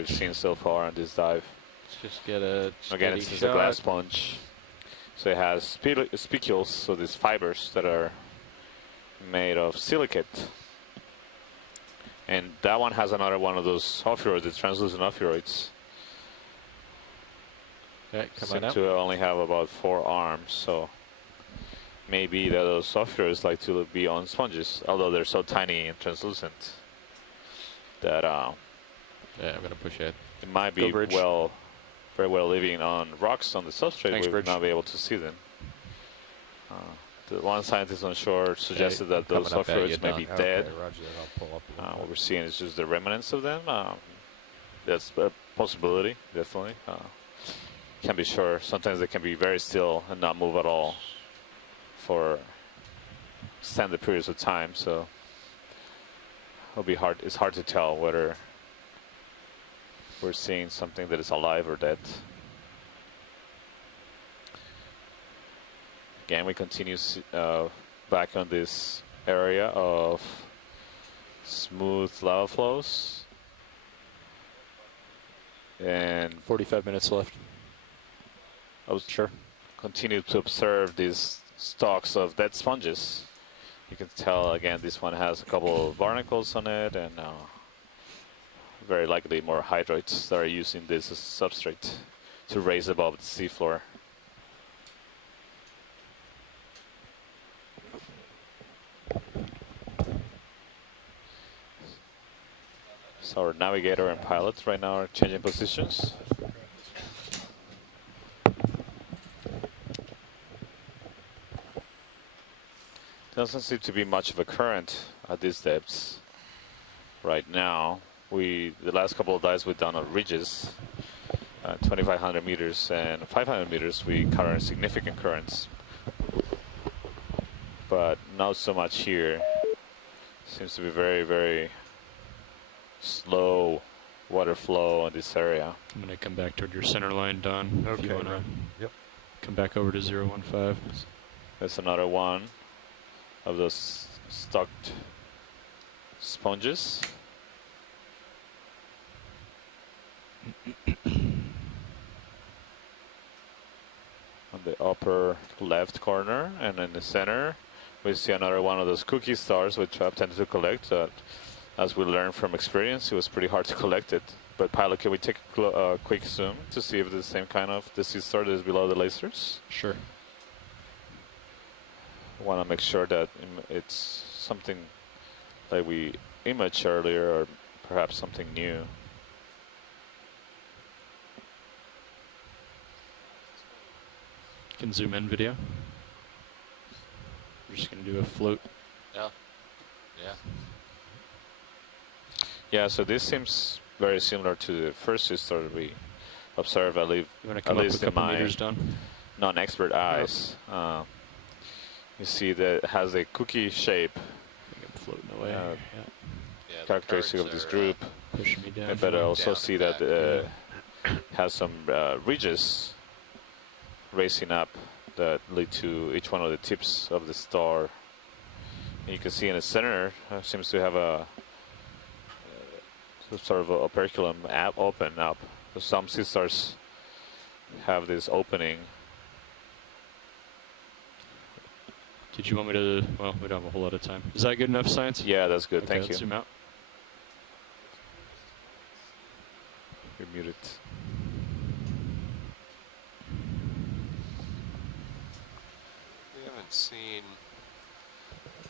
we've seen so far on this dive. Let's just get a Again, it's a glass sponge. So it has spicules, so these fibers that are made of silicate. And that one has another one of those ophiroids, the translucent ophiroids. Okay, seem to only have about 4 arms, so maybe that those ophiroids like to be on sponges, although they're so tiny and translucent that yeah, I'm gonna push it. It might be very well living on rocks on the substrate. We would not be able to see them. The one scientist on shore suggested that those ophiroids may be dead. Okay, roger that. I'll pull up. What we're seeing is just the remnants of them. That's a possibility, definitely. Can't be sure. Sometimes they can be very still and not move at all for extended periods of time. So it'll be hard. It's hard to tell whether we're seeing something that is alive or dead. Again, we continue back on this area of smooth lava flows. And 45 minutes left. Sure. Continue to observe these stalks of dead sponges. You can tell, again, this one has a couple of barnacles on it, and very likely more hydroids that are using this as substrate to raise above the seafloor. So our navigator and pilot right now are changing positions. Doesn't seem to be much of a current at these depths right now. The last couple of dives we've done on ridges, 2,500 meters and 500 meters, we encountered significant currents, but not so much here. Seems to be very, very slow water flow in this area. I'm going to come back toward your center line, Don. Okay, if you wanna yep. Come back over to 015. There's another one of those stocked sponges. On the upper left corner, and in the center we see another one of those cookie stars which I've tended to collect. As we learned from experience, it was pretty hard to collect it. But pilot, can we take a quick zoom to see if it's the same kind of the sea star that is below the lasers? Sure. I want to make sure that it's something that we imaged earlier, or perhaps something new. Can zoom in video. We're just going to do a float. Yeah. Yeah. Yeah, so this seems very similar to the first sea star that we observed, at least in my non-expert eyes. You see that it has a cookie shape. Floating away. Characteristic of this group. Pushing me down. But I also see that it has some ridges racing up that lead to each one of the tips of the star. And you can see in the center seems to have a sort of a operculum open up. So some sea stars have this opening. Did you want me to? Well, we don't have a whole lot of time. Is that good enough, science? Yeah, that's good. Okay, Thank you. Zoom out. You're muted. We haven't seen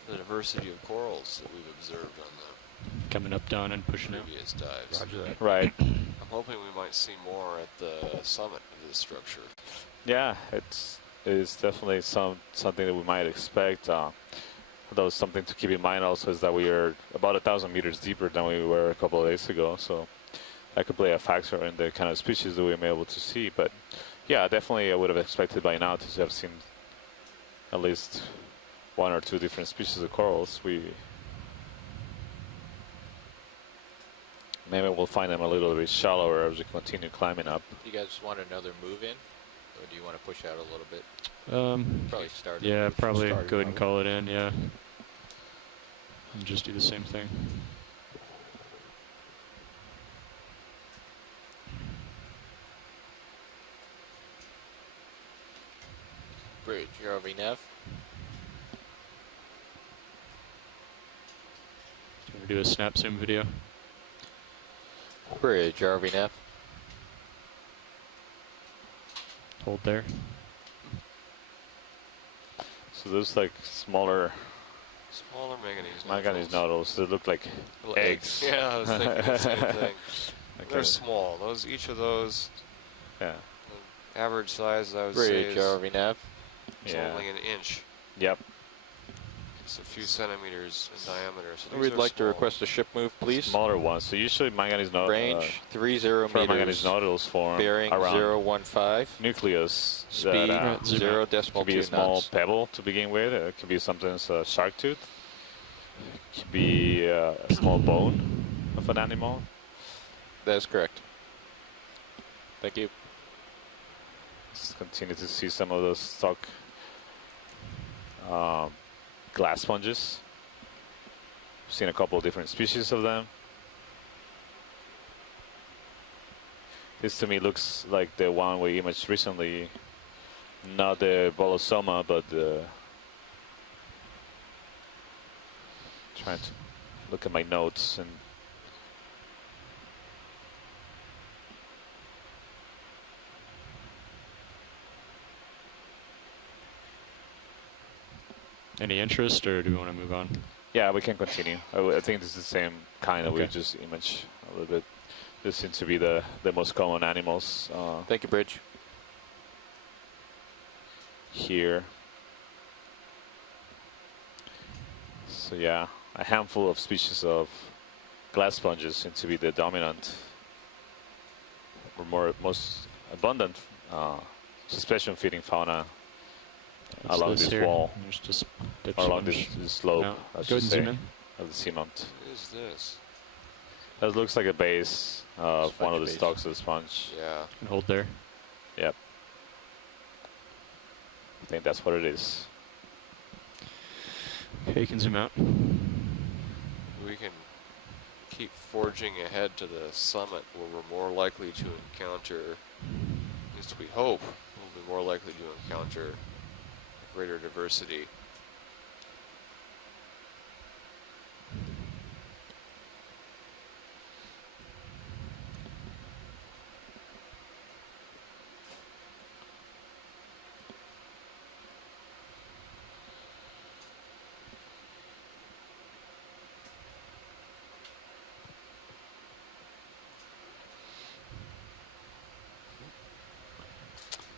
the diversity of corals that we've observed on the coming up, down, and pushing out. previous dives. Roger that. Right. I'm hoping we might see more at the summit of this structure. Yeah, it's definitely something that we might expect. Though something to keep in mind also is that we are about 1,000 meters deeper than we were a couple of days ago, so that could play a factor in the kind of species that we may be able to see. But yeah, definitely I would have expected by now to have seen at least 1 or 2 different species of corals. Maybe we'll find them a little bit shallower as we continue climbing up. You guys want another move in, or do you want to push out a little bit? Probably start. Yeah, probably go ahead and call it in. Yeah, and just do the same thing. Bridge, ROV nav. Can we do a snap zoom video? Bridge, ROV nav. Hold there. So those like smaller Smaller manganese nodules. They look like Little eggs. Yeah, I was thinking the same thing. Okay. They're small. Each of those, Yeah. average size, I would say, Bridge, is ROV nav. Yeah. only an inch. Yep. It's a few centimeters in diameter. So these We'd are like to small. request a ship move, please. Smaller ones. So usually manganese nodules. Range 30 for manganese meters. nodules form Bearing around 015. nucleus. Speed That, 0 could decimal be 2 a small knots. pebble to begin with. It could be something as a shark tooth. It could be a small bone of an animal. That is correct. Thank you. Just continue to see some of those stock glass sponges. I've seen a couple of different species of them. This to me looks like the one we imaged recently, not the bolosoma, but the. Trying to look at my notes and. Any interest, or do we want to move on? Yeah, we can continue. I think this is the same kind that we Okay. just imaged a little bit. This seems to be the most common animals Thank you, Bridge. here. So yeah, a handful of species of glass sponges seem to be the dominant or most abundant suspension feeding fauna What's along this here? wall, There's just dip or along sponge. this slope, No. I Go should ahead and zoom say, in. of the seamount. What is this? That looks like a base of one of the Sponge base. stalks of the sponge. Yeah. And hold there. Yep. I think that's what it is. Okay, you can zoom out. We can keep forging ahead to the summit where we're more likely to encounter, at least we hope, we'll be more likely to encounter greater diversity.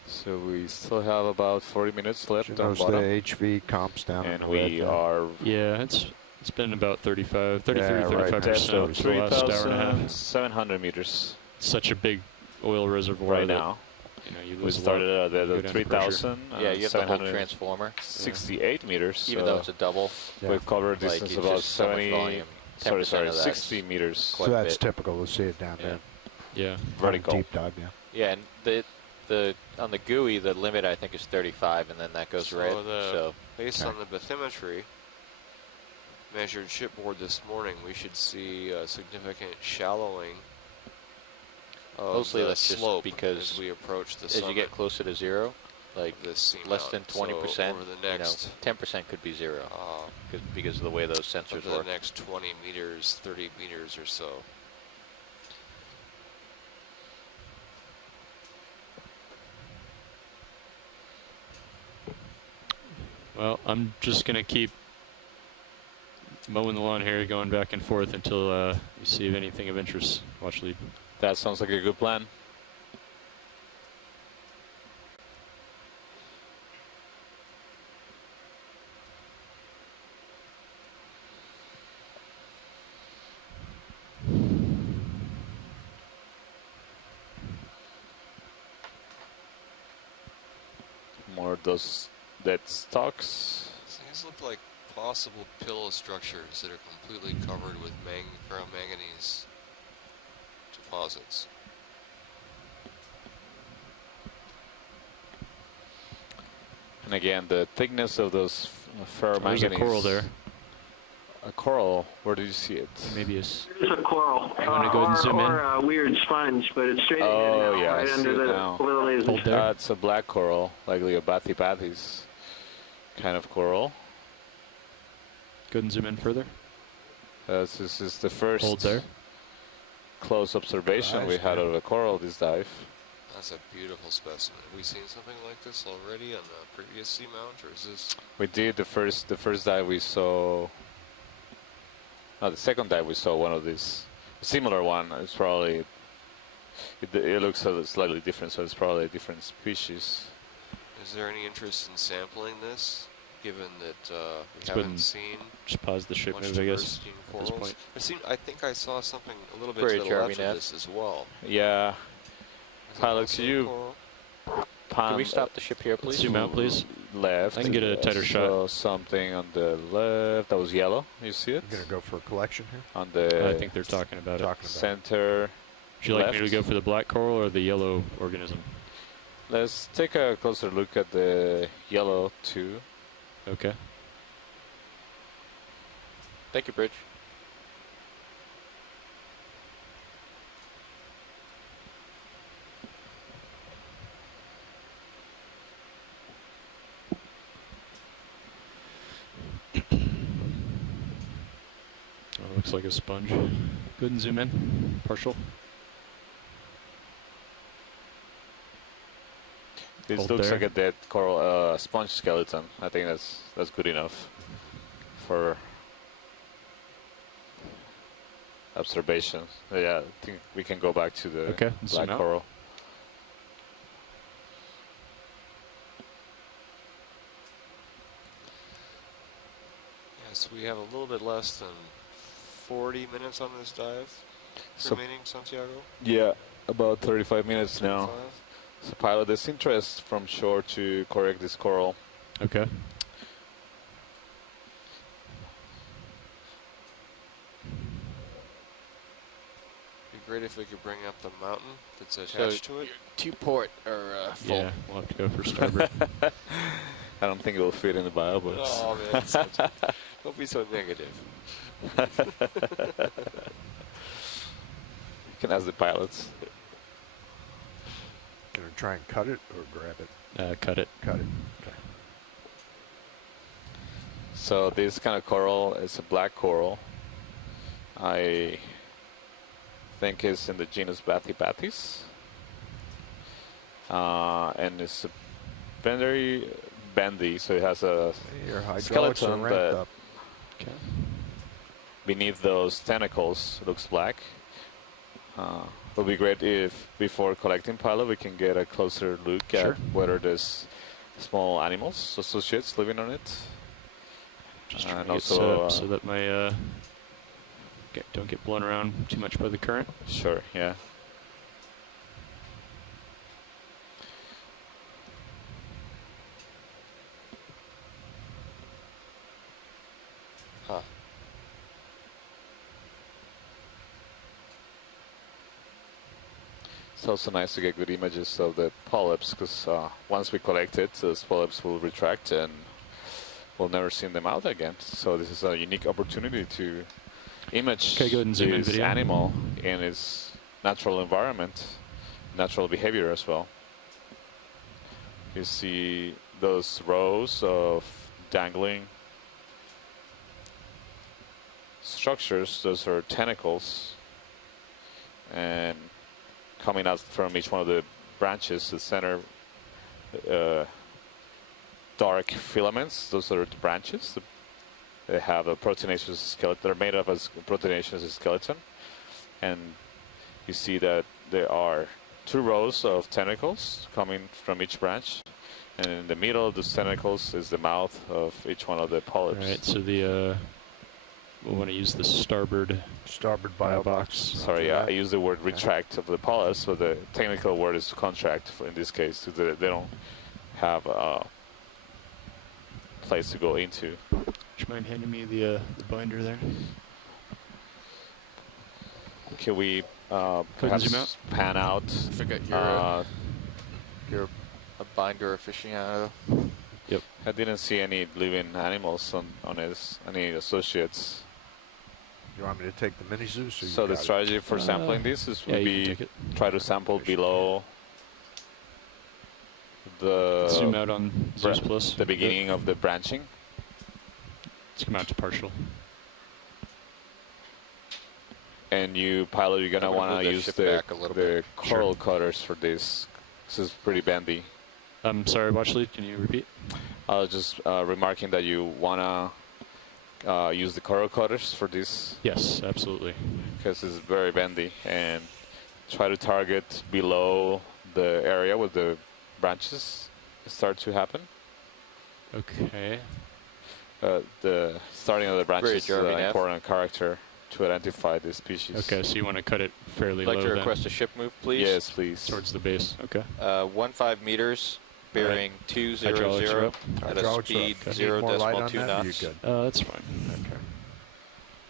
So we still have about 40 minutes left on Those the bottom, HV comps down in and the we red there. are Yeah, it's been about 35, 33, Yeah, right. 35% depth over of the last hour and a half. 3,700 meters Such a big oil reservoir right that, now. you know, you We lose a lot. started at you go the down to pressure. Yeah, you have the whole 3,768 transformer. meters. Even though it's a double, Yeah. we've covered like, distance it's about just so much 70, volume. 10% sorry, of that's 60 meters quite So a that's bit. typical to see it down Yeah. there. Yeah. vertical. Deep dive, yeah. Yeah, and the on the GUI, the limit I think is 35, and then that goes So red. the- So Based Okay. on the bathymetry measured shipboard this morning, we should see a significant shallowing of Mostly the that's just slope because as we approach the as summit you get closer to zero, like of this less seamount. than So 20%, over the next 10% could be zero because of the way those sensors over the work. next 20 meters, 30 meters or so. Well, I'm just going to keep mowing the lawn here, going back and forth until you see if anything of interest. Watch lead. That sounds like a good plan. More of those dead stalks. So these look like possible pillow structures that are completely covered with ferromanganese deposits. And again, the thickness of those ferromanganese. There's a coral there. A coral. Where did you see it? Maybe There's a coral. You wanna go and zoom in? Or a weird sponge, but it's straight ahead Oh, now, yeah, I right see under it the now. over the lasers. Hold there. It's a black coral, like the bathypathes kind of coral. Go ahead and zoom in further. This is the first Hold there. close observation Nice, we had man. of a coral this dive. That's a beautiful specimen. Have we seen something like this already on the previous seamount, or is this? We did the first dive we saw. No, the second dive we saw one of these. A similar one. It's probably. It looks slightly different, so it's probably a different species. Is there any interest in sampling this, given that we It's haven't been seen Just pause the ship much move, I guess. diversity in at this corals? point. I think I saw something a little bit Very to the charming left of net. this as well. Yeah. Is that Pilot, also you- coral? Can we stop the ship here, please? Zoom out, please. Left. I can get a tighter shot. Saw something on the left. That was yellow. You see it? I'm going to go for a collection here. On the I think they're talking about it. Talking about center. Would you like me to left. go for the black coral or the yellow organism? Let's take a closer look at the yellow too. Okay. Thank you, Bridge. Oh, looks like a sponge. Go ahead and zoom in. Partial. This Hold looks there. like a dead coral sponge skeleton. I think that's good enough for observation. Yeah, I think we can go back to the Okay, zoom black out. coral. Yes, we have a little bit less than 40 minutes on this dive So remaining, Santiago. yeah, about 35 minutes now. 35? So pilot, there's interest from shore to correct this coral. Okay. Be great if we could bring up the mountain that's attached to it. To port or full. Yeah, we'll have to go for starboard. I don't think it will fit in the bio box. Oh man, Santiago. Don't be so negative. You can ask the pilots. Going to try and cut it or grab it? Cut it. Cut it. Okay. So this kind of coral is a black coral. I think it's in the genus Bathypathes. And it's very bendy, so it has a Your hydraulics are skeleton ramped that up. Okay. beneath those tentacles looks black. It would be great if before collecting pilot we can get a closer look Sure. at whether there's small animals, associates living on it. Just And trying to get also, set up so that my don't get blown around too much by the current. Sure, yeah. Huh. It's also nice to get good images of the polyps because once we collect it, those polyps will retract and we'll never see them out again. So this is a unique opportunity to image Okay, go ahead and zoom in this video. animal in its natural environment, natural behavior as well. You see those rows of dangling structures, those are tentacles, and coming out from each one of the branches, the center dark filaments, those are the branches. They have a proteinaceous skeleton. They're made of a proteinaceous skeleton. And you see that there are 2 rows of tentacles coming from each branch. And in the middle of those tentacles is the mouth of each one of the polyps. All right, so the we'll want to use the starboard. Starboard bio box. Sorry, I use the word retract of the polyps, but the technical word is contract in this case. So they don't have a place to go into. Would you mind handing me the binder there? Can we zoom perhaps out. pan out? I forgot you're a binder aficionado. I didn't see any living animals on this, any associates. You want me to take the mini Zeus? Or So you the got it? strategy for sampling this is yeah, would you can be take it. try to sample below the Zoom out on Zeus Plus. the beginning of the branching. Let's come out to partial. And you pilot, you're gonna I'm gonna want move to that use ship the back a little bit. coral cutters for this. This is pretty bendy. I'm sorry, watch lead. Can you repeat? I was just remarking that you wanna use the coral cutters for this Yes, absolutely. because it's very bendy, and try to target below the area where the branches start to happen. Okay. The starting of the branches is Jeremy an Neff. important character to identify the species. Okay, so you want to cut it fairly I'd like low to then, request a ship move, please. Yes, please. towards the base. Okay. 15 meters, bearing 200 Hydraulics are up. at a Hydraulics are speed up. Need 0 more light decimal on 2 that, or you knots. good? That's fine. Okay.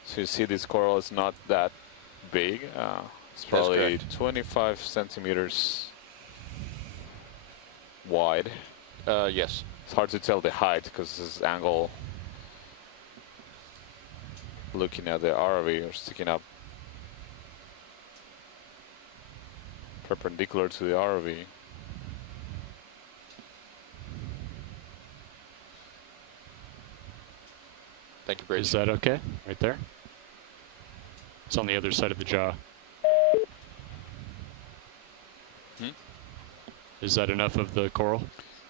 So you see this coral is not that big. It's probably correct. 25 centimeters wide. Yes. It's hard to tell the height because this is angle looking at the ROV or sticking up perpendicular to the ROV. Thank you, Bridge. Is that okay? Right there? It's on the other side of the jaw. Hmm? Is that enough of the coral?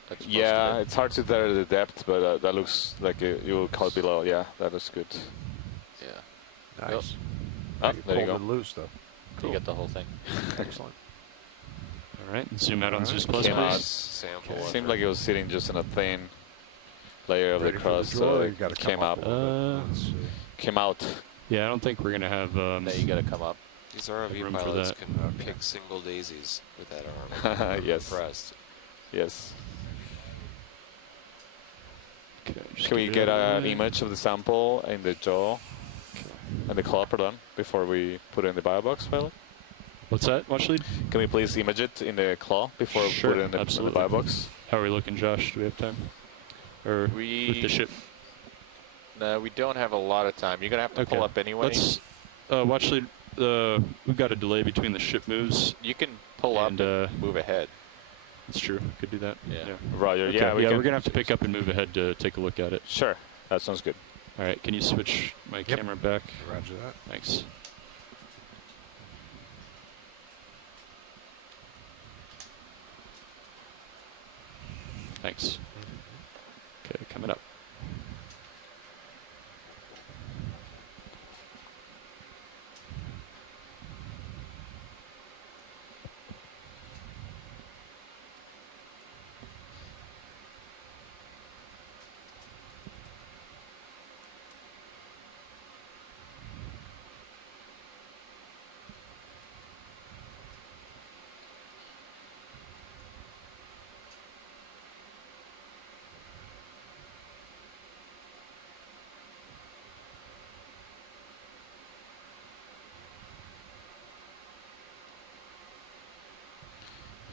That's Yeah, most of it's hard to tell the depth, but that looks like you will cut below. Yeah, that looks good. it. Yeah. Nice. Oh, You there you pulled go. it loose, though. You get the whole thing. Excellent. All right, zoom out on All Zeus right. Plus, Came out. please. Sample. It seemed like it was sitting just in a thin layer of Ready the for the crust, draw, so or it you gotta came come up up. a little bit? Let's see. Came out. Yeah, I don't think we're going to have... Now you got to come up. These ROV room for pilots that. can Okay. pick single daisies with that arm. I'm Yes. impressed. Yes. Okay, just Can we give get it an a- image of the sample in the jaw and the claw, pardon, before we put it in the bio box file? What's that? Watch lead? Can we please image it in the claw before Sure, we put it in the absolutely. bio box? How are we looking, Josh? Do we have time? Or with the ship? No, we don't have a lot of time. You're going to have to Okay. pull up anyway. Let's watch lead. We've got a delay between the ship moves. You can pull up And, and move ahead. That's true. Could do that. Yeah. Roger. Okay, Yeah, we're can. going to have to pick up and move ahead to take a look at it. Sure. That sounds good. All right, can you switch my Yep. camera back? Roger that. Thanks. Thanks. Okay, coming up.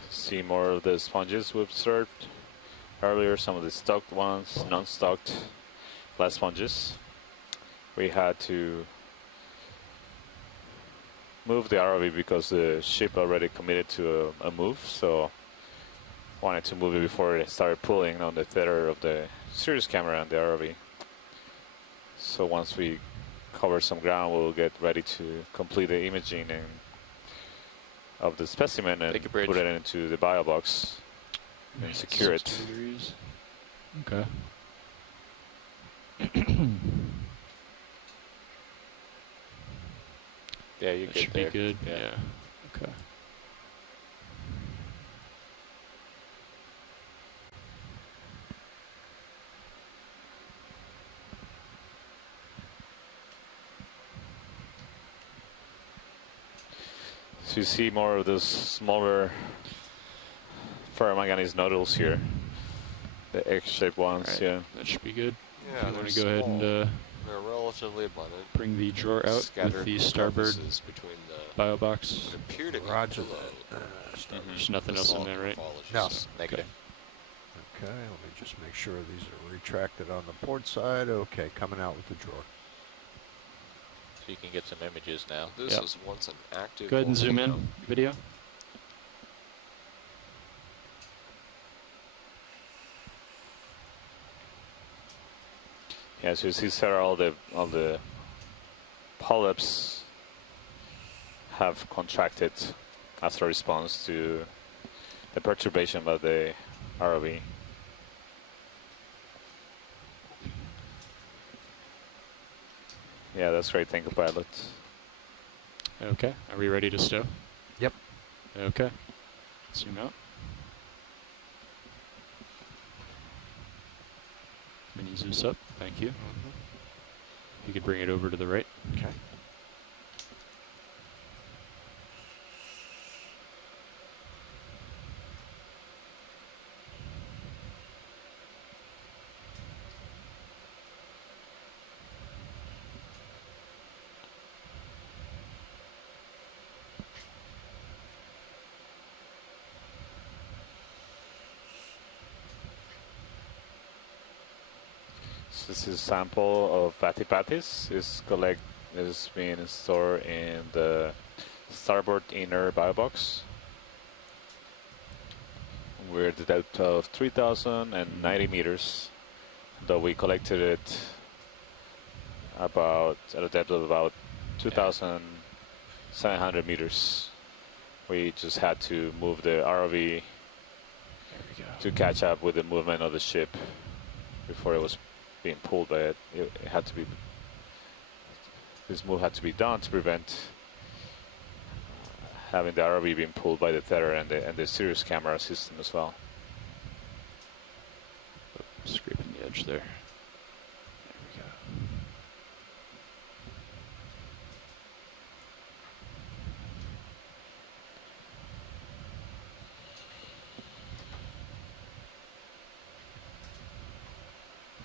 See more of the sponges we observed earlier, some of the stocked ones, non-stocked glass sponges. We had to move the ROV because the ship already committed to a move, so wanted to move it before it started pulling on the tether of the Sirius camera and the ROV. So once we cover some ground, we'll get ready to complete the imaging and of the specimen and Take a bridge. put it into the bio box and secure it. 60 degrees. Okay. Yeah, you That get should there. be good. Yeah. Yeah. Okay. So you see more of those smaller ferromanganese nodules here, the X-shaped ones. Right. Yeah. That should be good. Yeah, If you they're want to go ahead and small. They're relatively abundant. bring the drawer out Scattered with the starboard crevices between the bio box. what appear to be Roger below that. There's nothing else in there, right? No. Negative. Okay, let me just make sure these are retracted on the port side. Okay, coming out with the drawer. So you can get some images now. This Yep. was once an active Go ahead and zoom volcano. in. Video. Yeah, so you see, Sarah, all the polyps have contracted as a response to the perturbation by the ROV. Yeah, that's great. Thank you, pilot. Okay. Are we ready to stow? Yep. Okay. Zoom out. Mini Zeus up. Thank you. You could bring it over to the right. Okay. So this is a sample of Bathypathis. Is being stored in the starboard inner biobox. We're at the depth of 3,090 meters, though we collected it at a depth of about 2,700 meters. We just had to move the ROV There we go. to catch up with the movement of the ship before it was being pulled by it. It had to be. This move had to be done to prevent having the ROV being pulled by the tether and the Sirius camera system as well. Scraping the edge there. There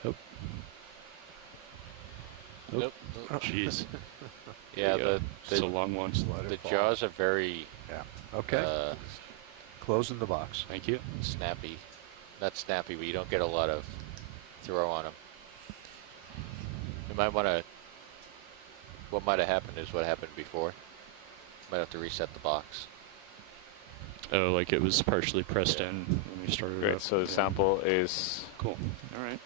we go. Oh. Nope. Oh, jeez. Yeah, There you go. the It's a long one. Let the it fall. jaws are very Yeah. Okay. Closing the box. Thank you. snappy. Not snappy, but you don't get a lot of throw on them. You might want to. What might have happened is what happened before. Might have to reset the box. Oh, like it was partially pressed in when we started it Great. up. So the sample is Cool. All right.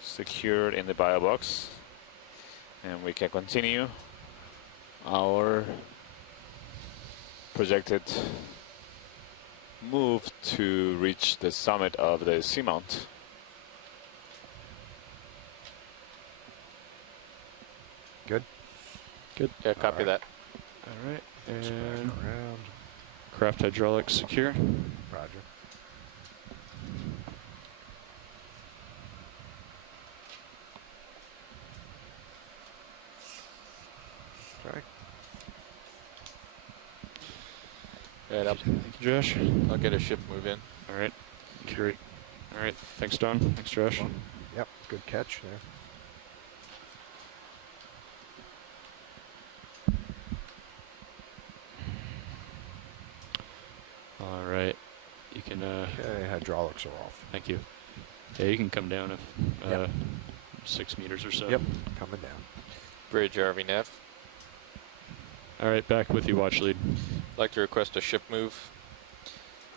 secured in the biobox, and we can continue our projected move to reach the summit of the seamount. Good. Good. Yeah, copy right. that. All right. Let's back And around. craft hydraulics secure. Roger. Okay. Right up. Thank you, Josh. I'll get a ship move in. All right. Great. All right. Thanks, Don. Thanks, Josh. Yep. Good catch there. All right. You can. Okay. Hydraulics are off. Thank you. Yeah, you can come down if Yep. 6 meters or so. Yep. Coming down. Bridge RV nav. All right. Back with you, watch lead. Like to request a ship move.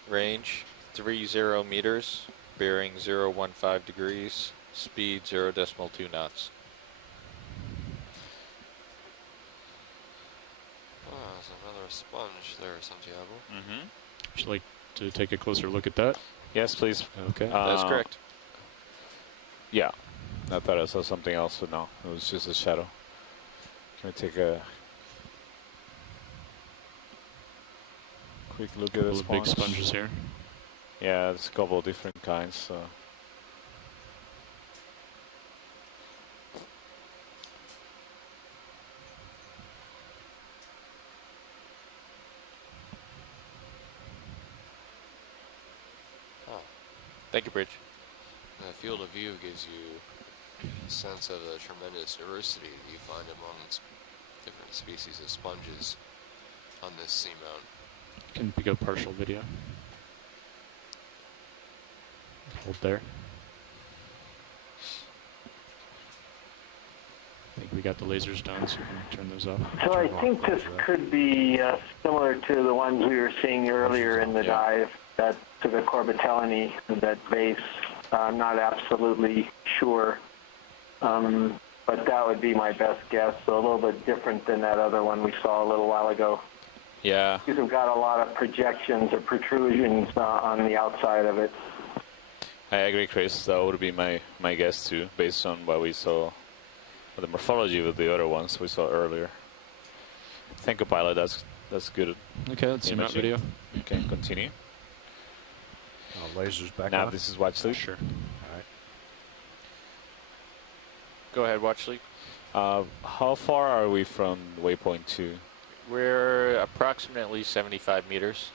Range 30 meters. Bearing 015 degrees. Speed 0.2 knots. Oh, there's another sponge there, Santiago. Mm-hmm. Would you like to take a closer look at that? Yes, please. Okay. That's correct. Yeah. I thought I saw something else, but no, it was just a shadow. Can we take a quick look at Couple the of big sponge? sponges here. Yeah, there's a couple of different kinds. So. Oh, Thank you, Bridge. the field of view gives you a sense of the tremendous diversity you find amongst different species of sponges on this seamount. Can pick up partial video. Hold there. Thank we got the lasers down, so we can turn those off. So I think this could be similar to the ones we were seeing earlier in the dive, that to the Corbitellini, that base. I'm not absolutely sure, but that would be my best guess. So a little bit different than that other one we saw a little while ago. Yeah. These have got a lot of projections or protrusions on the outside of it. I agree, Chris. That would be my guess too, based on what we saw, the morphology of the other ones we saw earlier. Thank you, pilot. That's good. Okay, let's zoom out video. Okay, continue. Lasers back Now on. this is watch sleep. Sure. All right. Go ahead, watch sleep. How far are we from waypoint 2? We're approximately 75 meters.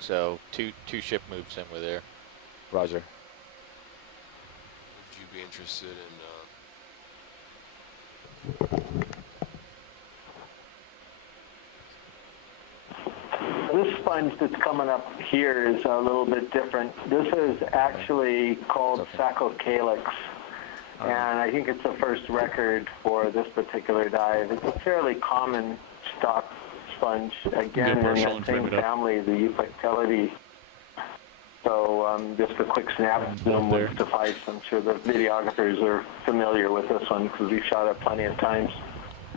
So two ship moves and we're there. Roger. Would you be interested in... This sponge that's coming up here is a little bit different. This is actually called Saccocalyx, and I think it's the first record for this particular dive. It's a fairly common stock sponge, again in that same family, the Euplectellidae. So just a quick snap zoom would suffice. I'm sure the videographers are familiar with this one because we've shot it plenty of times.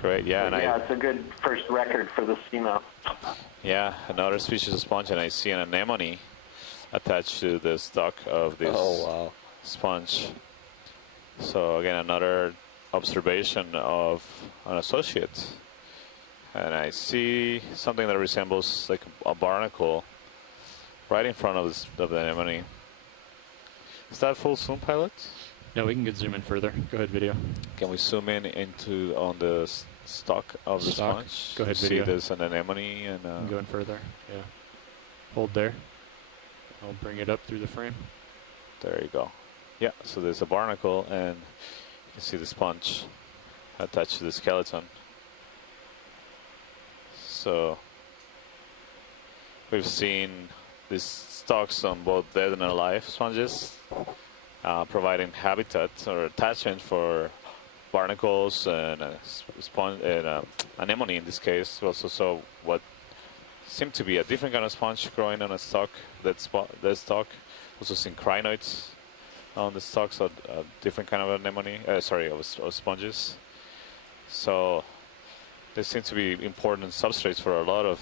Great, yeah. But yeah, it's a good first record for the seamount. Yeah, another species of sponge, and I see an anemone attached to the stock of this sponge. So again, another observation of an associate. And I see something that resembles like a barnacle right in front of the anemone. Is that full zoom, pilot? No, we can get zoom in further. Go ahead, video. Can we zoom in on the stock of the sponge? Go ahead, see video. there's an anemone and go in further. Yeah. Hold there. I'll bring it up through the frame. There you go. Yeah, so there's a barnacle and you can see the sponge attached to the skeleton. So we've seen these stalks on both dead and alive sponges, providing habitat or attachment for barnacles and anemone in this case. We also saw what seemed to be a different kind of sponge growing on a stalk, that stalk. Also seen crinoids on the stalks of a different kind of anemone, of sponges. So they seem to be important substrates for a lot of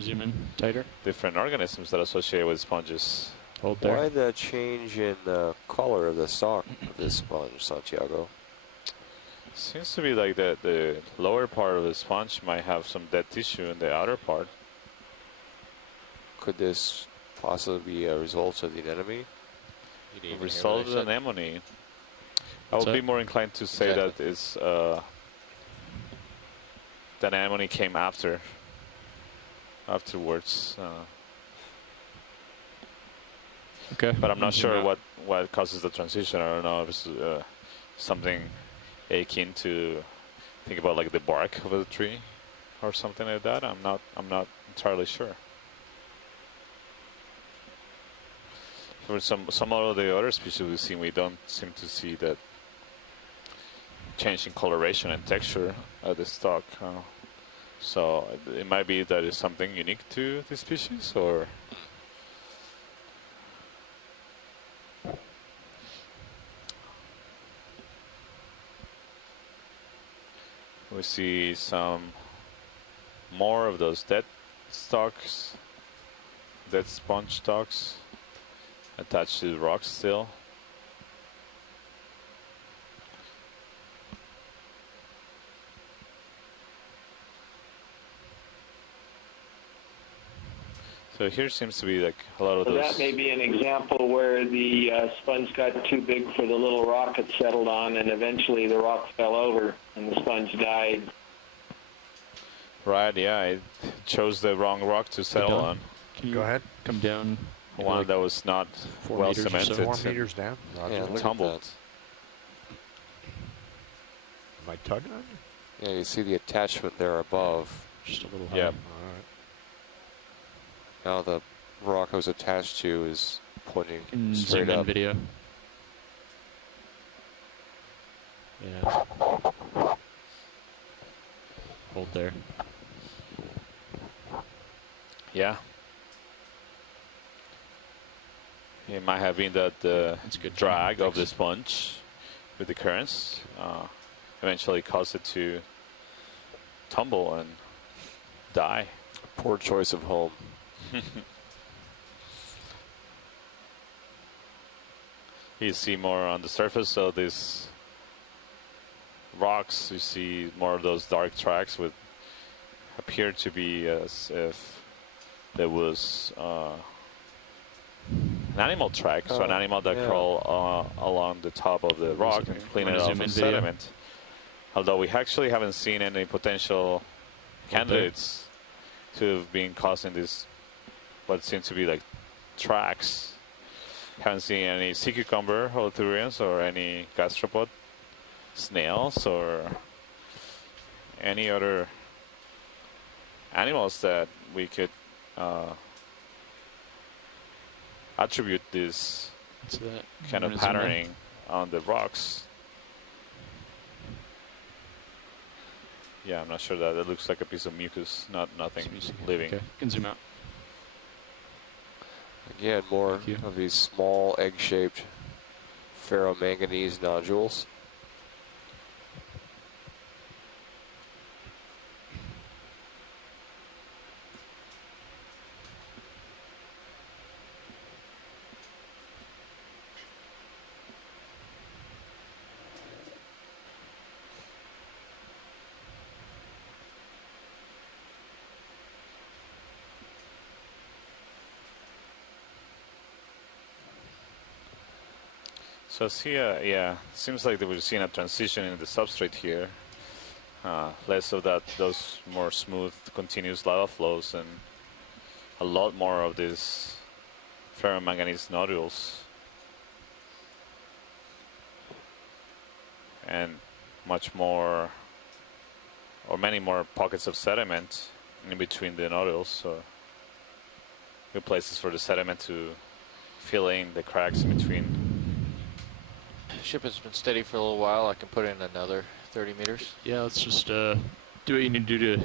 zoom in tighter. different organisms that associate with sponges. Hold there. Why the change in the color of the stalk of this sponge, Santiago? Seems to be like the lower part of the sponge might have some dead tissue in the outer part. Could this possibly be a result of the anemone? The result of the anemone. I would be more inclined to say that it's the anemone came afterwards. Okay. But I'm not sure what causes the transition. I don't know if it's something akin to think about like the bark of a tree or something like that. I'm not entirely sure. For some of the other species we've seen, we don't seem to see that change in coloration and texture of the stalk. So it might be that it's something unique to this species, or we see some more of those dead stalks, dead sponge stalks attached to the rocks still. So here seems to be like a lot of So those. that may be an example where the sponge got too big for the little rock it settled on, and eventually the rock fell over and the sponge died. Right, yeah, it chose the wrong rock to settle on. Can you Go ahead. Come down. One like that was not 4 well meters or so. cemented. 4 meters down. Roger. Yeah, look at Tumbled. Am I tugging on you? Yeah, you see the attachment there above. Just a little high. Yeah. All right. Now the rock I was attached to is pointing Can straight zoom in up. video. Yeah. there. Yeah. It might have been that the That's good drag time. of the sponge with the currents eventually caused it to tumble and die. Poor choice of home. You see more on the surface of these rocks. You see more of those dark tracks with appear to be as if there was an animal track, so an animal that crawl along the top of the rock and clean it off of sediment. Although we actually haven't seen any potential candidates to have been causing this, what seems to be like tracks. Haven't seen any sea cucumber holothurians or any gastropod snails or any other animals that we could attribute this kind of patterning on the rocks. Yeah, I'm not sure that it looks like a piece of mucus, nothing living. Okay, you can zoom out. Again, more of these small egg-shaped ferromanganese nodules. So see, yeah, seems like that we're seeing a transition in the substrate here. Less of that, those more smooth, continuous lava flows, and a lot more of these ferromanganese nodules, and much more, or many more pockets of sediment in between the nodules. So good places for the sediment to fill in the cracks in between. Ship has been steady for a little while. I can put in another 30 meters. Yeah, let's just do what you need to do to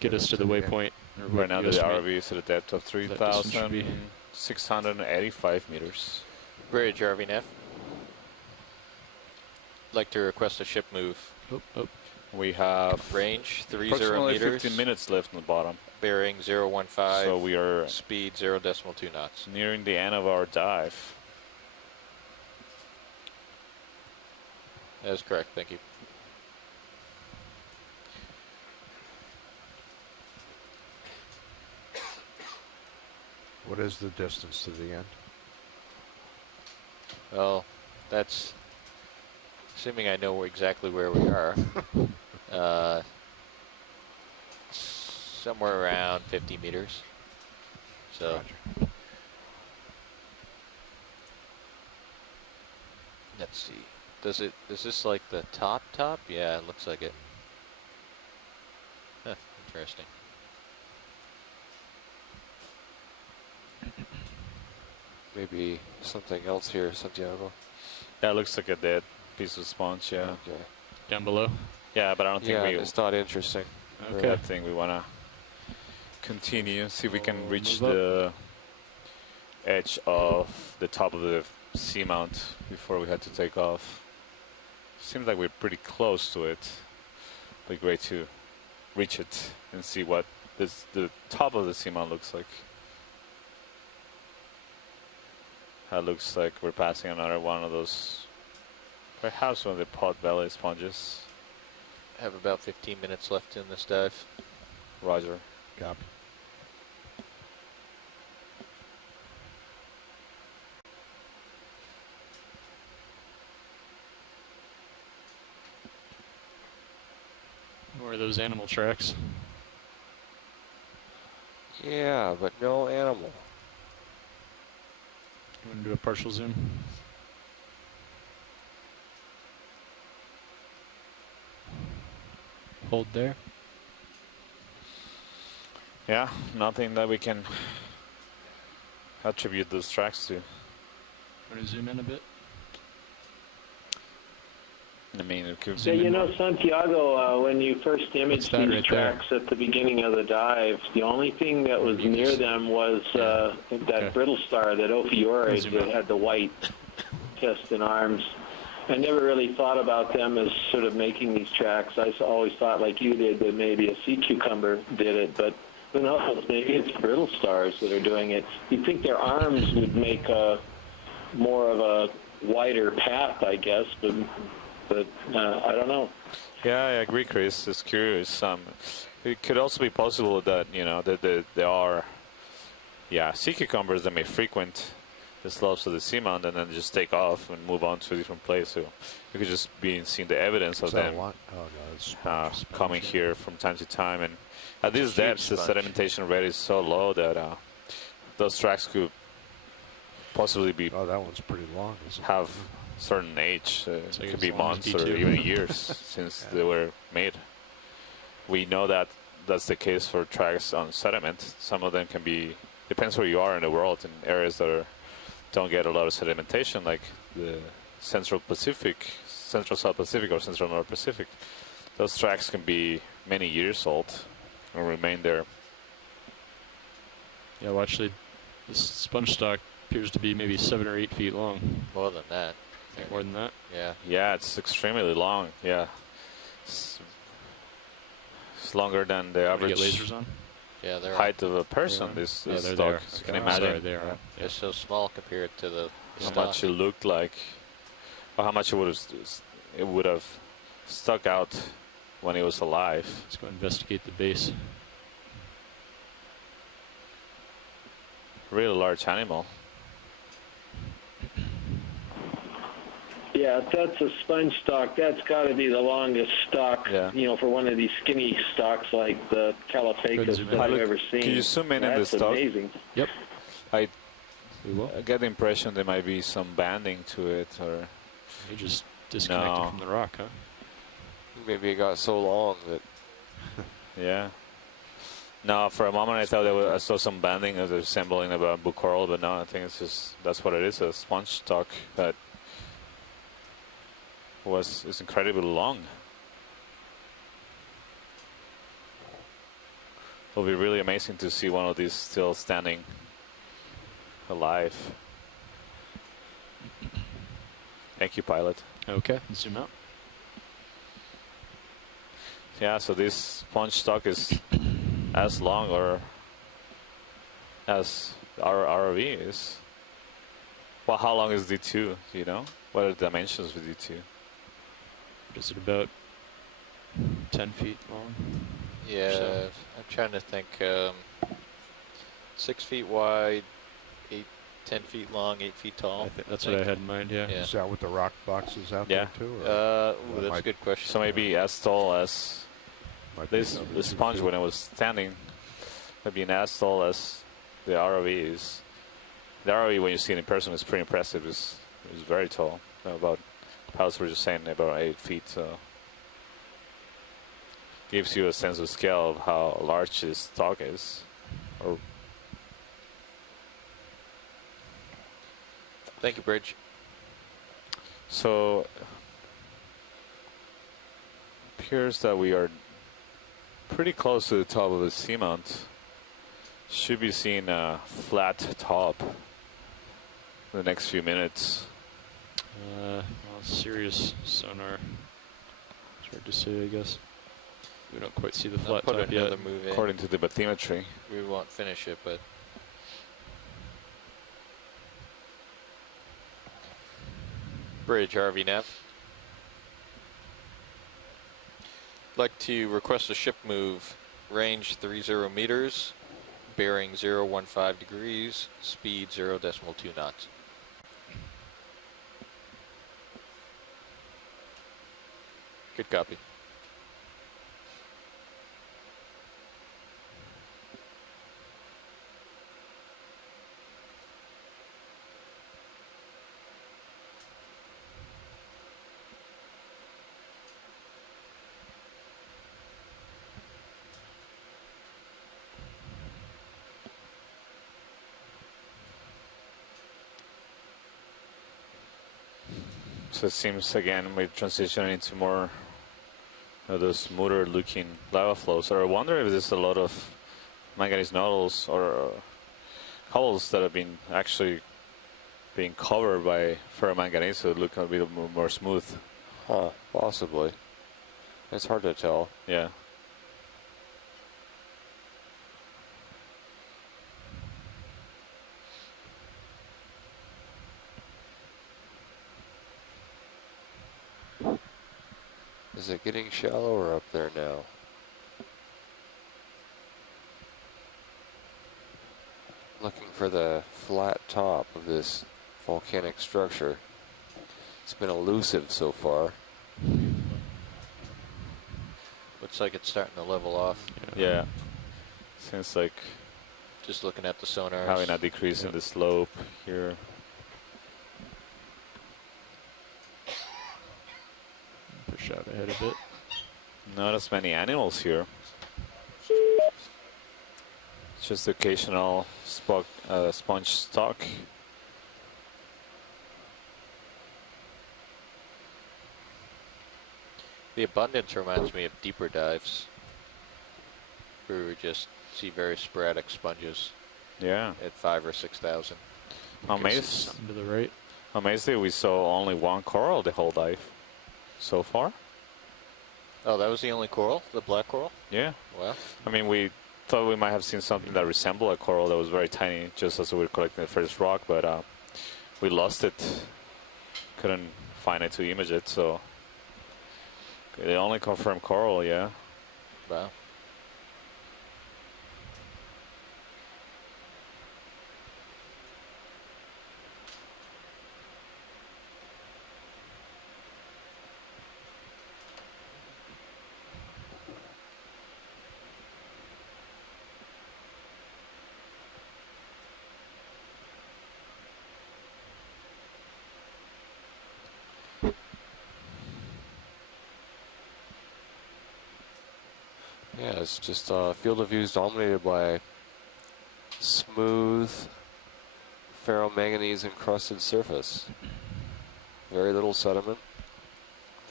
get us to the waypoint. Right now the ROV is at a depth of 3,685 meters. Bridge, RV nav. Like to request a ship move. We have range 30 approximately meters. 15 minutes left on the bottom. Bearing 015. So we are speed 0.2 knots. Nearing the end of our dive. That is correct, thank you. What is the distance to the end? Well, that's assuming I know exactly where we are. Somewhere around 50 meters. So. Roger. Let's see. Is this like the top? Yeah, it looks like it. Huh, interesting. Maybe something else here, Santiago. Yeah, it looks like a dead piece of sponge, yeah. Okay. Down below? Yeah, but I don't think it's not interesting. Okay. I think we want to continue, see if we can reach the edge of the top of the seamount before we had to take off. Seems like we're pretty close to it. It'd be great to reach it and see what the top of the seamount looks like. That looks like we're passing another one of those, perhaps one of the pot belly sponges. Have about 15 minutes left in this dive. Roger. Copy. Where are those animal tracks? Yeah, but no animal. You want to do a partial zoom? Hold there. Yeah, nothing that we can attribute those tracks to. Want to zoom in a bit? I mean, it could Yeah, you know, Santiago, when you first imaged that these right there? tracks at the beginning of the dive, the only thing that was near them was that brittle star, that ophiuroid that had the white chest and arms. I never really thought about them as sort of making these tracks. I always thought, like you did, that maybe a sea cucumber did it, but who knows? Maybe it's brittle stars that are doing it. You'd think their arms would make more of a wider path, I guess, but I don't know. Yeah, I agree, Chris. It's curious. It could also be possible that, you know, that there are, sea cucumbers that may frequent the slopes of the seamount and then just take off and move on to a different place. So you could just be seeing the evidence of them coming here from time to time. And at these depths, the sedimentation rate is so low that those tracks could possibly be. Oh, that one's pretty long. Have certain age. It could be months or even years since they were made. We know that that's the case for tracks on sediment. Some of them can be, depends where you are in the world, in areas that don't get a lot of sedimentation, like the Central South Pacific or Central North Pacific. Those tracks can be many years old and remain there. Yeah, well, actually, this sponge stock appears to be maybe 7 or 8 feet long. More than that. More than that? Yeah. Yeah, it's extremely long. Yeah. It's longer than the average lasers on? Yeah, they're height of a person. This stock, you can imagine. Sorry, they are. They're so small compared to the How stock. much it looked like, or how much it would have stuck out when it was alive. Let's go investigate the base. Really large animal. Yeah, if that's a sponge stock, that's got to be the longest stock, you know, for one of these skinny stocks like the Caliphacus that I've ever seen. Can you zoom in on the stock? That's amazing. Yep. I get the impression there might be some banding to it, or you just disconnected from the rock, huh? Maybe it got so long that. Yeah. No, for a moment I thought I saw some banding as resembling of a book coral, but no, I think it's just that's what it is, a sponge stock that is incredibly long. It'll be really amazing to see one of these still standing alive. Thank you, pilot. Okay, zoom out. Yeah, so this sponge stock is as long or as our ROV is. Well, how long is D2? Do you know? What are the dimensions for D2? Is it about 10 feet long? Yeah, So. I'm trying to think. 6 feet wide, 10 feet long, 8 feet tall. That's what I had in mind, yeah. Is that with the rock boxes out there too? Ooh, that's a good question. So maybe as tall as this the sponge when it was standing, maybe as tall as the ROV is. The ROV, when you see it in person, is pretty impressive. It's very tall. About, pilots were just saying about 8 feet. So gives you a sense of scale of how large this stock is. Or Thank you, Bridge. so appears that we are pretty close to the top of the seamount. Should be seeing a flat top in the next few minutes. Well, serious sonar. It's hard to say, I guess. We don't quite see the flat I'll put top yet. another move in. According to the bathymetry. We won't finish it, but Bridge, RV nav. Like to request a ship move, range 30 meters, bearing 015 degrees, speed 0.2 knots. Good copy. So it seems again we're transitioning into more those smoother looking lava flows. So I wonder if there's a lot of manganese nodules or cobbles that have been actually being covered by ferromanganese, so it look a bit more smooth. Huh, possibly. It's hard to tell. Yeah. Is it getting shallower up there now? Looking for the flat top of this volcanic structure. It's been elusive so far. Looks like it's starting to level off. Yeah. Seems like Just looking at the sonar. having a decrease in the slope here. Push out ahead a bit. Not as many animals here. Just occasional sponge stock. The abundance reminds me of deeper dives, where we just see very sporadic sponges Yeah. at 5,000 or 6,000. Amazed. Something to the right. Amazed that we saw only one coral the whole dive so far. Oh, that was the only coral, the black coral? Yeah. Wow. I mean, we thought we might have seen something that resembled a coral that was very tiny, just as we were collecting the first rock, but we lost it. Couldn't find it to image it, so the only confirmed coral, yeah. Wow. Yeah, it's just a field of view is dominated by smooth ferromanganese encrusted surface. Very little sediment,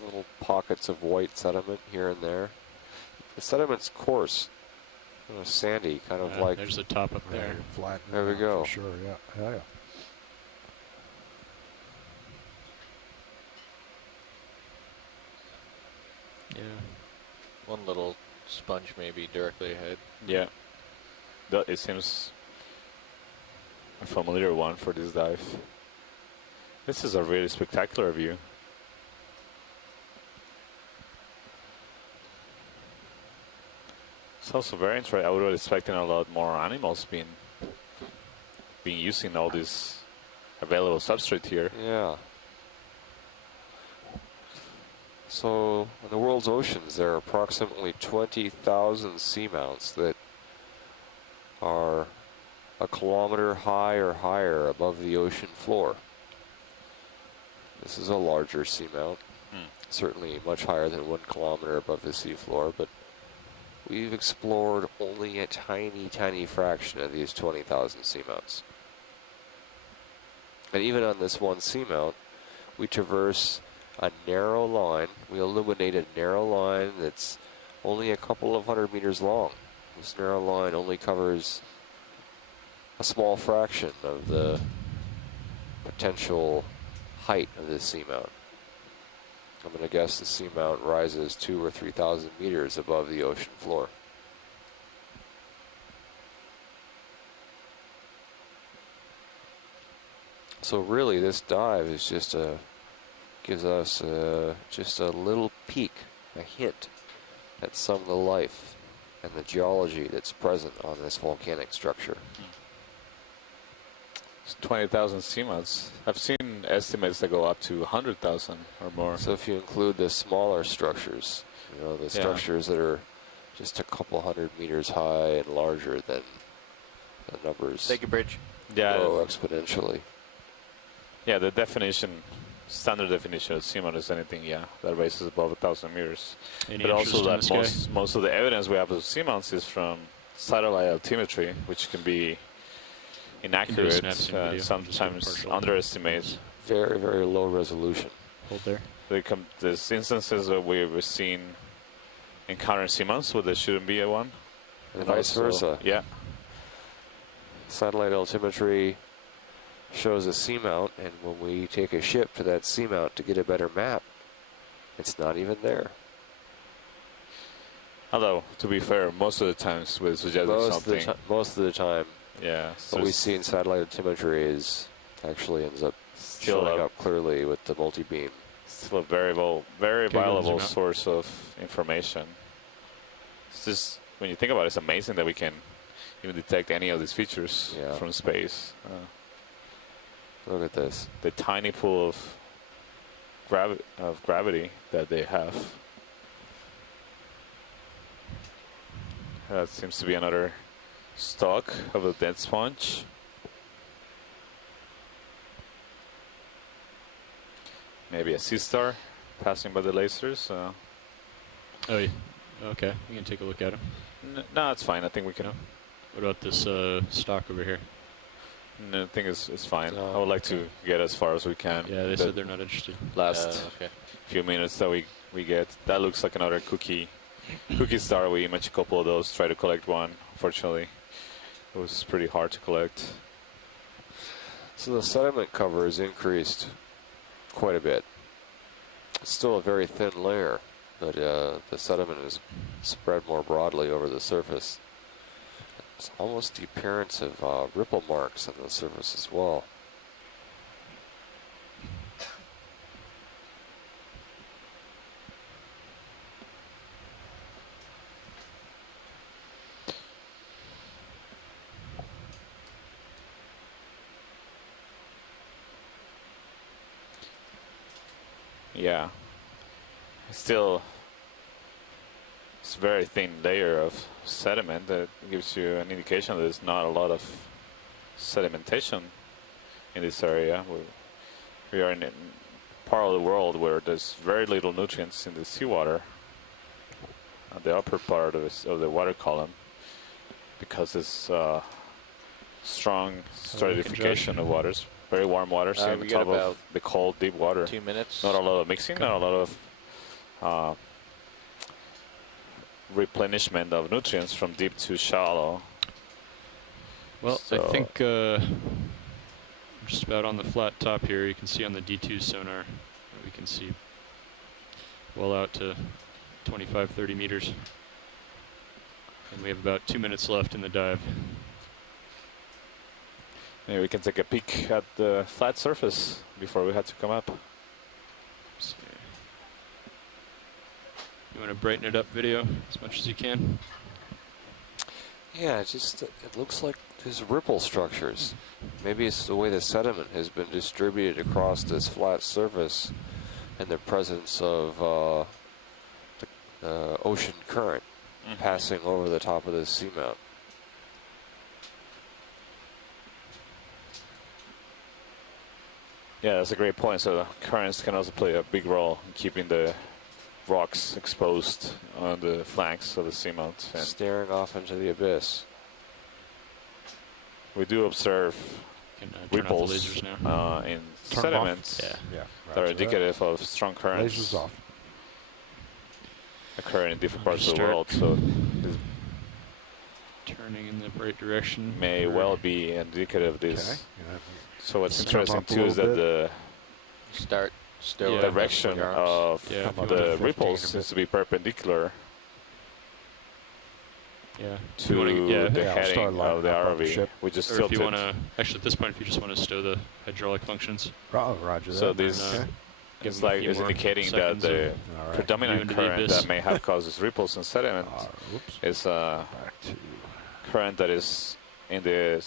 little pockets of white sediment here and there. The sediment's coarse, sandy, kind of like. There's the top up there. Flat. There we go. For sure, yeah. Yeah, yeah. Yeah. One little sponge maybe directly ahead. Yeah. It seems a familiar one for this dive. This is a really spectacular view. It's also very interesting. I would have expected a lot more animals being using all this available substrate here. Yeah. So, in the world's oceans, there are approximately 20,000 seamounts that are a kilometer high or higher above the ocean floor. This is a larger seamount, certainly much higher than 1 kilometer above the seafloor, but we've explored only a tiny, tiny fraction of these 20,000 seamounts. And even on this one seamount, we traverse a narrow line. We illuminate a narrow line that's only a couple of 100 meters long. This narrow line only covers a small fraction of the potential height of this seamount. I'm going to guess the seamount rises 2,000 or 3,000 meters above the ocean floor. So really, this dive is just gives us just a little peek, a hint at some of the life and the geology that's present on this volcanic structure. It's 20,000 seamounts. I've seen estimates that go up to 100,000 or more. So if you include the smaller structures, the structures that are just a couple 100 meters high and larger, than the numbers Take a bridge. grow exponentially. Yeah, the standard definition of seamount is anything, that raises above 1,000 meters. Any But also interest in that this guy? most of the evidence we have of seamounts is from satellite altimetry, which can be inaccurate Snapseed video, and just sometimes partial. underestimate. Very, very low resolution. hold there. There's instances that we've seen encountering seamounts where there shouldn't be a one. And vice versa. Yeah. Satellite altimetry shows a seamount, and when we take a ship to that seamount to get a better map, it's not even there. Although, to be fair, most of the times we suggest something. Most of the time, yeah. what we see in satellite altimetry is actually ends up showing up clearly with the multi-beam. Still a very valuable source of information. It's just, when you think about it, it's amazing that we can even detect any of these features from space. Look at this. The tiny pool of gravity that they have. That seems to be another stalk of a dead sponge. Maybe a sea star passing by the lasers. Oh, yeah. Okay. We can take a look at him. No, it's fine. I think we can. What about this stock over here? No, I think it's fine. I would like to get as far as we can. Yeah, they said they're not interested. Last few minutes that we get, that looks like another cookie star. We imaged a couple of those, try to collect one. Unfortunately, it was pretty hard to collect. So the sediment cover has increased quite a bit. It's still a very thin layer, but the sediment is spread more broadly over the surface. It's almost the appearance of ripple marks on the surface as well. Yeah, still, it's a very thin layer of sediment that gives you an indication that there's not a lot of sedimentation in this area. We are in a part of the world where there's very little nutrients in the seawater, the upper part of the water column, because it's strong stratification of waters. Very warm water, sitting on top of the cold, deep water. 2 minutes. Not a lot of mixing, not a lot of replenishment of nutrients from deep to shallow. Well, I think just about on the flat top here, you can see on the D2 sonar, we can see well out to 25, 30 meters. And we have about 2 minutes left in the dive. Maybe we can take a peek at the flat surface before we had to come up. So, you want to brighten it up, video, as much as you can? Yeah, it looks like there's ripple structures. Maybe it's the way the sediment has been distributed across this flat surface in the presence of the ocean current passing over the top of this seamount. Yeah, that's a great point. So the currents can also play a big role in keeping the rocks exposed on the flanks of the seamount. And staring off into the abyss. We do observe ripples in sediments that are indicative of strong currents occurring in different parts of the world. So this turning in the right direction may well be indicative of this. So what's interesting too is that the direction of the ripples seems to be perpendicular to the heading of the ROV. We just or if you want to, actually at this point, if you just want to stow the hydraulic functions. Roger that. So this is indicating that the predominant current that may have caused these ripples in sediment is a current that is in the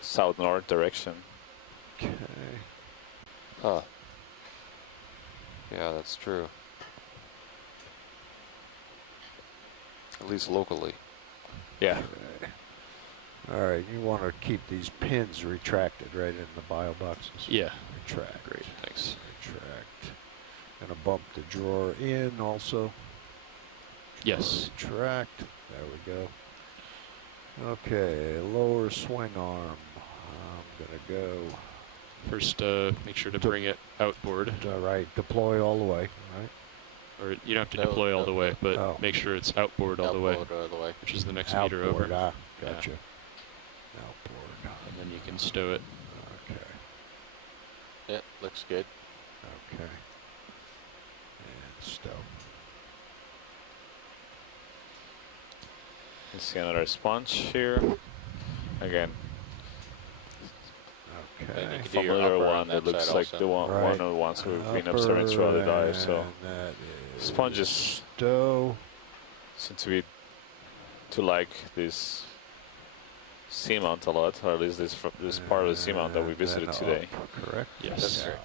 south-north direction. Okay. Huh. Yeah, that's true. At least locally. Yeah. Okay. All right, you want to keep these pins retracted right in the bio boxes. Yeah. Retract. Great, thanks. Retract. Gonna bump the drawer in also. Yes. Retract. There we go. Okay, lower swing arm. I'm gonna go First, make sure to bring it outboard. Right, deploy all the way, right? Or you don't have to deploy all the way, but make sure it's outboard all the way, Outboard. which is the next Outboard, meter over. gotcha. Yeah. Outboard. And then you can stow it. Okay. Yeah, looks good. Okay. And stow. You see another sponge here. Again, And Okay. you can do from your another upper one on that that looks side like also. the one, Right. one of the ones we've been observing throughout the dive. So And that is sponges stow. seem to be to like this seamount a lot, or at least this part of the seamount that we And visited then today. up, correct? Yes. That's great.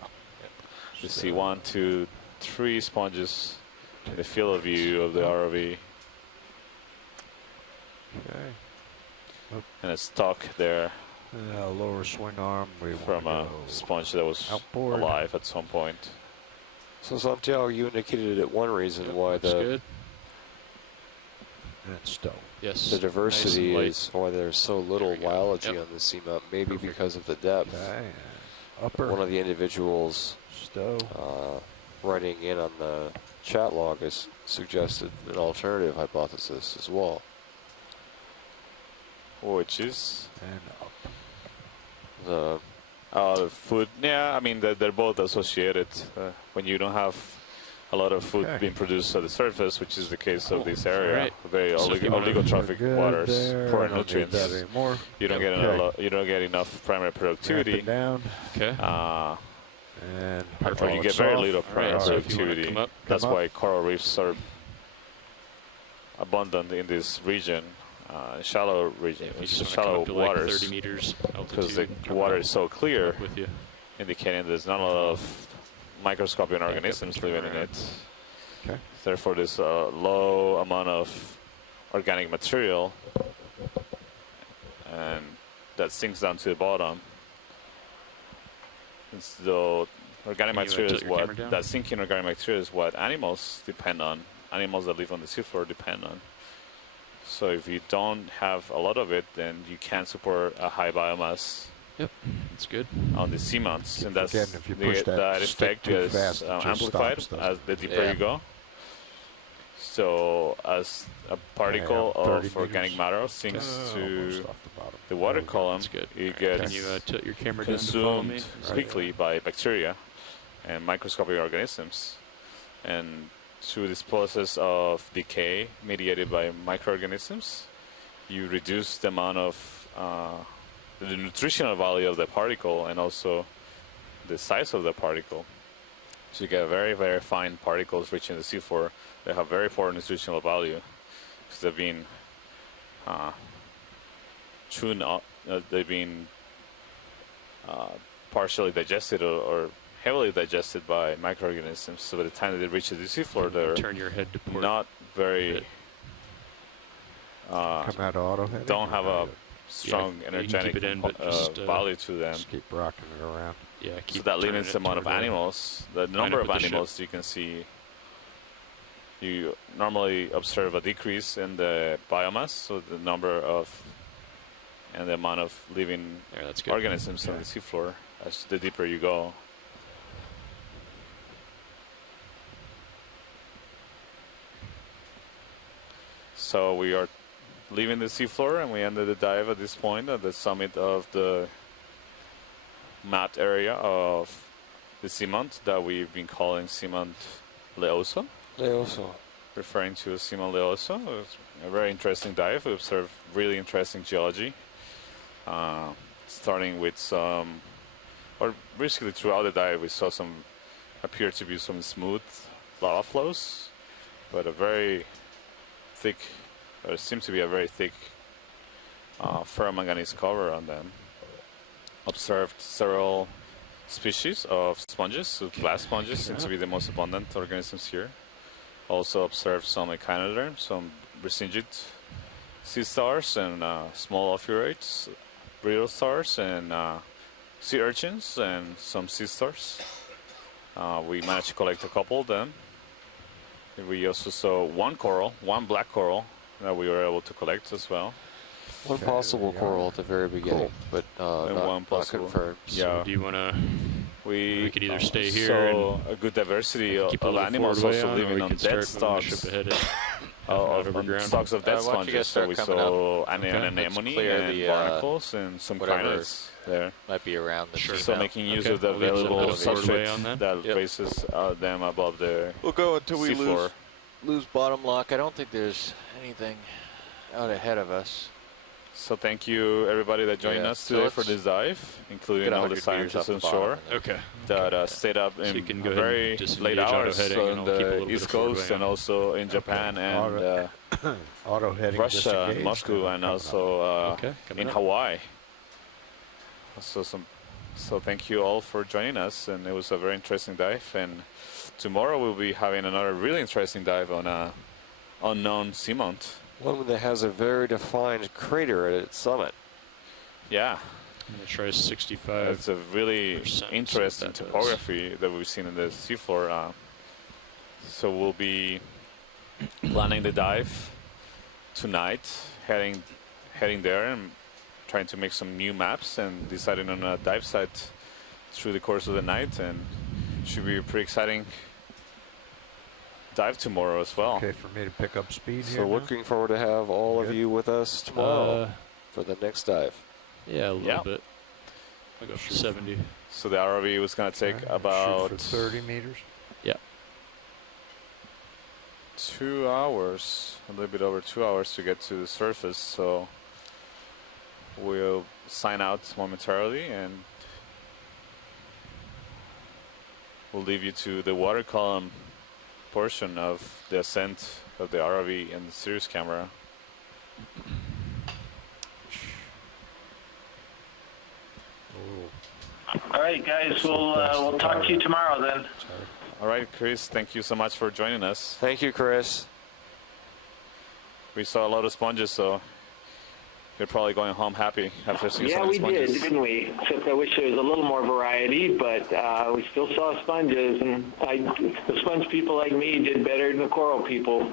You see 1, 2, 3 sponges in the field of view of the ROV, Okay. and a stock there Lower swing arm. We from a want to go sponge that was outboard. alive at some point. So Santiago, you indicated it one reason why Looks the good. And stow. Yes. the diversity Nice and light. is why there's so little There we go. biology Yep. on the seamount. Maybe Perfect. because of the depth. Okay. And upper. One of the individuals Stow. writing in on the chat log has suggested an alternative hypothesis as well. Which is And up. The food. Yeah, I mean they're both associated. When you don't have a lot of food Okay. being produced at the surface, which is the case of this area, Alright. very So if you wanna- oligotrophic Good waters, there. poor I don't need nutrients. that anymore. You don't get Okay. you don't get enough primary Ramp productivity. it down. Okay. And Or you get very off. little primary Alright, so if you wanna productivity. come up- That's Come up. why coral reefs are abundant in this region, shallow region, If you which just is want to come shallow up to like waters, 30 meters because the altitude, water is so clear, up with you. indicating there's not a lot of microscopic up organisms and turn living in around. it. Okay. Therefore, there's a low amount of organic material, and that sinks down to the bottom. And so organic Can you, material tilt is your camera what down? that sinking organic material is what animals depend on. Animals that live on the seafloor depend on. So if you don't have a lot of it, then you can't support a high biomass Yep, that's good. on the seamounts, and that's Again, if you push that stick effect too is fast, it just amplified stops, doesn't as the deeper Yeah. you go. So as a particle Yeah, 30 of organic meters. matter sinks to Almost off the bottom. the water There we go. column, That's good. it Can gets you tilt your camera down to follow me? consumed quickly by bacteria and microscopic organisms, and through this process of decay mediated by microorganisms, you reduce the amount of the nutritional value of the particle and also the size of the particle. So you get very, very fine particles reaching the seafloor that have very poor nutritional value because they've been chewed up, they've been partially digested or heavily digested by microorganisms. So by the time that they reach the seafloor, they're Turn your head to port. not very bit. Come out of auto heading. don't have a you strong can energetic keep it in, but just, value to them. Just keep rocking it around. Yeah, So keep that turning limits it, the amount of turn it around. animals, the number up of with the ship. animals you can see. You normally observe a decrease in the biomass, so the number of and the amount of living There, that's good. organisms on the seafloor as the deeper you go. So we are leaving the seafloor, and we ended the dive at this point at the summit of the mapped area of the seamount that we've been calling Seamount Leoso, they also referring to Seamount Leoso. It was a very interesting dive. We observed really interesting geology, starting with some, or basically throughout the dive, we saw some, appeared to be some smooth lava flows, but a very thick, or seems to be a very thick ferromanganese cover on them. Observed several species of sponges, so glass sponges seem to be the most abundant organisms here. Also observed some echinoderms, some brisingid sea stars and small ophiurites, brittle stars and sea urchins and some sea stars. We managed to collect a couple of them. We also saw one coral, one black coral that we were able to collect as well. One Okay, possible there we are. coral at the very beginning, but And not, one not possible. confirmed. So Yeah. do you want to? We could either stay here saw a good diversity keep a of little animals forward way also on, or living we on could dead start moving the stocks. ship ahead at On stocks of dead why don't you guys sponges. So start we coming saw Okay. anemone clear and the, barnacles and some whatever crinoids there. Might be around the Sure. seamount. So making use Okay. of the We'll leave a available little forward way on substrate then. that raises them above the We'll go until we seafloor. lose bottom lock. I don't think there's anything out ahead of us. So thank you everybody that joined Yeah, us so today for let's this dive, including Get all 100 the meters off scientists the on bottom shore and then- Okay. that stayed up So you in can go ahead very and disengage late auto hours heading, and on I'll keep a the little bit East of forward Coast way and on. also in Japan and Auto heading Russia and disengaged, Moscow and coming up. also Okay. Coming in up. Hawaii. So thank you all for joining us, and it was a very interesting dive. And tomorrow we'll be having another really interesting dive on a unknown seamount. One that has a very defined crater at its summit. Yeah, I'm gonna try 65. it's a really 100%, interesting see what that does. topography that we've seen in the seafloor. So we'll be planning the dive tonight, heading there and trying to make some new maps and deciding on a dive site through the course of the night, and should be a pretty exciting dive tomorrow as well. Okay, for me to pick up speed So here now? looking forward to have all of Good. you with us tomorrow Uh, for the next dive. yeah, a little Yeah. bit. I'll go for 70. So the ROV was going to take Okay, about shoot for 30 meters. 2 hours, a little bit over 2 hours to get to the surface. So we'll sign out momentarily and we'll leave you to the water column portion of the ascent of the ROV and the Sirius camera. All right, guys, we'll talk to you tomorrow then. All right, Chris, thank you so much for joining us. Thank you, Chris. We saw a lot of sponges, so you're probably going home happy after seeing so Yeah, many we sponges. did, didn't we? Except I wish there was a little more variety, but we still saw sponges, and the sponge people like me did better than the coral people.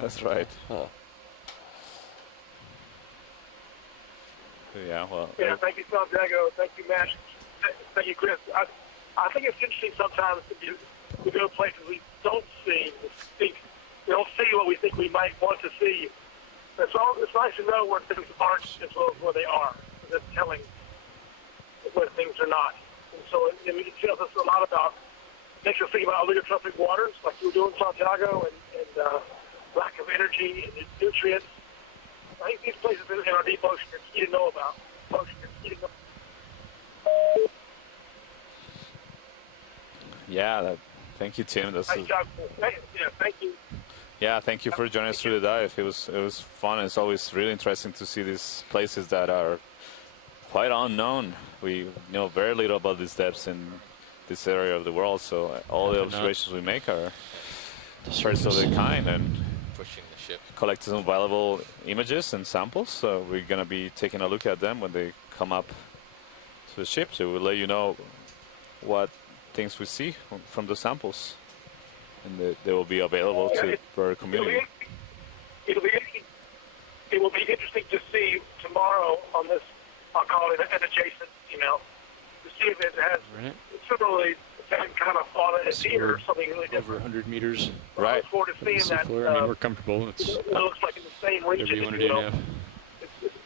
That's right. Huh. Yeah, well, Yeah, thank you, Santiago. Thank you, Matt. Thank you, Chris. I think it's interesting sometimes we go to places we don't see, we don't see what we think we might want to see. It's nice to know where things aren't as well as where they are. That's telling where things are not. And so it tells us a lot about, makes us think about oligotrophic waters, like you were doing in Santiago, and lack of energy and nutrients. I think these places in our deep ocean are key to know about. yeah, thank you, Tim. That's Nice job. Yeah, thank you. yeah, thank you for joining us through the dive. It was fun. It's always really interesting to see these places that are quite unknown. We know very little about these depths in this area of the world, so all the Definitely not. observations we make are first of their kind and Pushing the ship. collected some valuable images and samples. So we're going to be taking a look at them when they come up to the ship. So we'll let you know what things we see from the samples, and they will be available to our community. It will be interesting to see tomorrow on this, I'll call it an adjacent email, to see if it has Right. similarly the same kind of fauna as So here we're or something really Over different. 100 meters. I Right. look forward to seeing that. Seafloor. I mean, we're comfortable. It's It looks like in the same whatever region, you if want you to do will. now.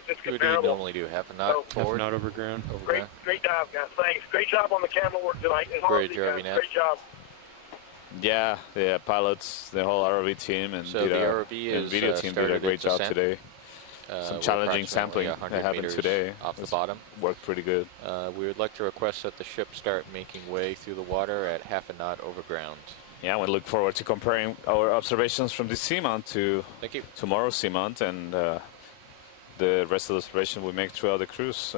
It's What do you comparable. normally do? Half a knot So- Half forward? an knot over ground. Over Great, ground? great job, guys. Thanks. Great job on the camera work tonight. And all Great of you job, guys, Inet. great job. Yeah, the pilots, the whole ROV team, and So did the a, ROV and is, video team did a started great its job ascent. today. We're Some challenging approximately sampling 100 that happened meters today. off the Was- bottom. Worked pretty good. We would like to request that the ship start making way through the water at half a knot over ground. Yeah, we look forward to comparing our observations from this seamount to Thank you. tomorrow's seamount and the rest of the observation we make throughout the cruise.